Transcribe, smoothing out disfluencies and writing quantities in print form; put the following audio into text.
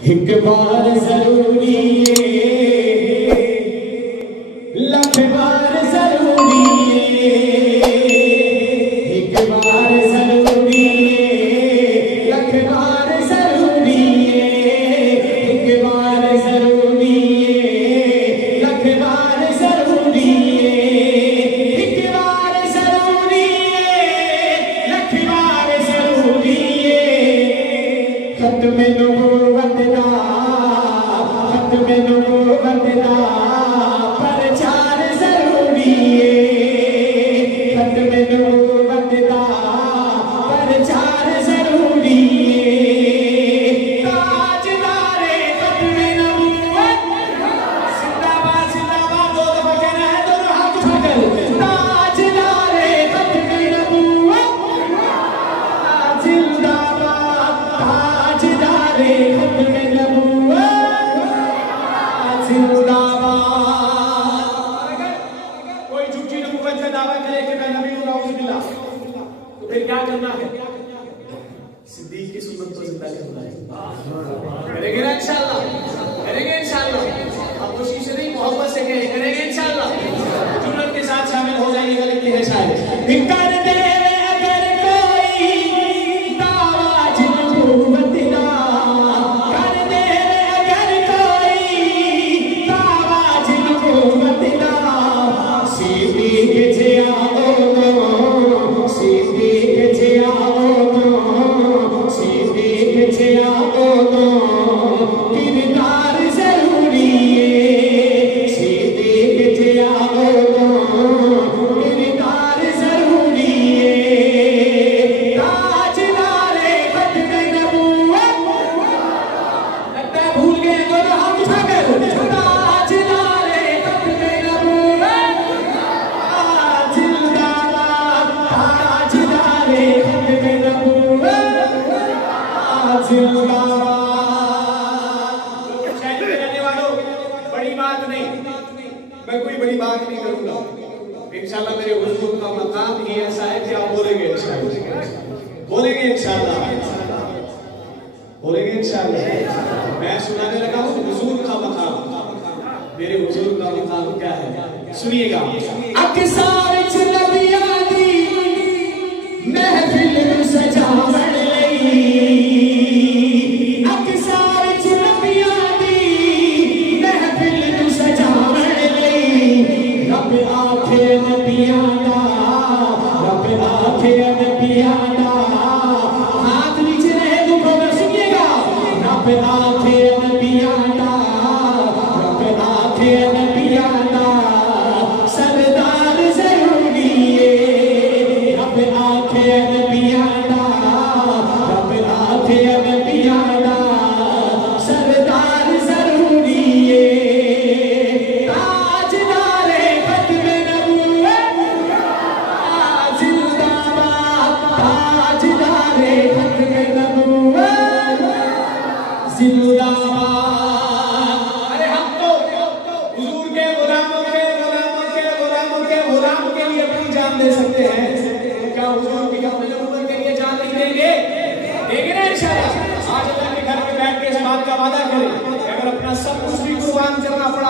एक बार जरूरी है, लख बार जरूरी है। एक बार जरूरी है, लख बार जरूरी है। एक बार जरूरी है, लख बार जरूरी है। एक बार जरूरी है, लख बार जरूरी है। खत्म नबूवत दा, खत्म नबूवत दा प्रचार जरूरी है। खत्म नबूवत दा प्रचार जरूरी है। ताजदारे खत्म नबूवत जिंदाबाद जिंदाबाद, दो दफा कहना है, दोनों हाथ उठाकर। ताजदारे खत्म नबूवत जिंदाबाद, ताजदारे खत्म नबूवत जिंदाबाद। कोई झूठी नबूवत का दावा करे कि मैं नबी हूं, नाउज़ुबिल्लाह, तो फिर क्या करना है? सिद्दीक की सुन्नत को जिंदा करना है। करेंगे ना इंशाअल्लाह? करेंगे इंशाअल्लाह। अब कोशिश नहीं, मोहब्बत से करेंगे इंशाअल्लाह। जुर्रत के साथ शामिल हो जाइएगा। लिखते हैं शायद, इनकार दे अगर कोई दावा नबूवत दा, कर दे अगर कोई दावा नबूवत दा। सिद्दीक जिया ओ, सिद्दीक जिया ओ, सिद्दीक जिया ओ, किरदार जरूरी है। सिद्दीक जिया ओ, किरदार जरूरी है। ताजदारे खत्म नबूवत, लगता है भूल गए, दोनों हाथ उठाकर। ताजदारे खत्म नबूवत जिंदाबाद, ताजदारे खत्म नबूवत जिंदाबाद। शायद में रहने वालों, बड़ी बात नहीं, मैं कोई बड़ी बात नहीं करूंगा इंशाल्लाह। मेरे हुजूर का मकाम ही ऐसा है कि आप बोलेंगे इंशाल्लाह, बोलेंगे इंशाल्लाह, बोलेंगे इंशाल्लाह। मैं सुनाने लगा हूं हुजूर का मकाम। मेरे हुजूर का मकाम क्या है, सुनिएगा। अक्सार च नबियां दी महफिल सजावण लई, अक्सार च नबियां दी महफिल सजावण लई। रब आखे नबियां दा, रब आखे नबियां दा। हाथ नीचे रहे दुखों में, सुनिएगा। रब आखे नबियां दा, रब आखे नबियां दा सरदार जरूरी है। रब आखे नबियां दा, रब आखे नबियां दा सरदार जरूरी है। ताजदारे खत्म नबूवत जिंदाबाद, ताजदारे खत्म नबूवत जिंदाबाद। अरे हम तो हुजूर के गुलामों के गुलामों के गुलामों के गुलाम के लिए अपनी जान दे सकते हैं, क्या हुजूर की अपनी नबूवत के लिए जान नहीं देंगे? देंगे ना इंशाअल्लाह। आज अल्लाह के घर में बैठ के इस बात का वादा करें कि अगर अपना सब कुछ भी कुर्बान करना पड़ा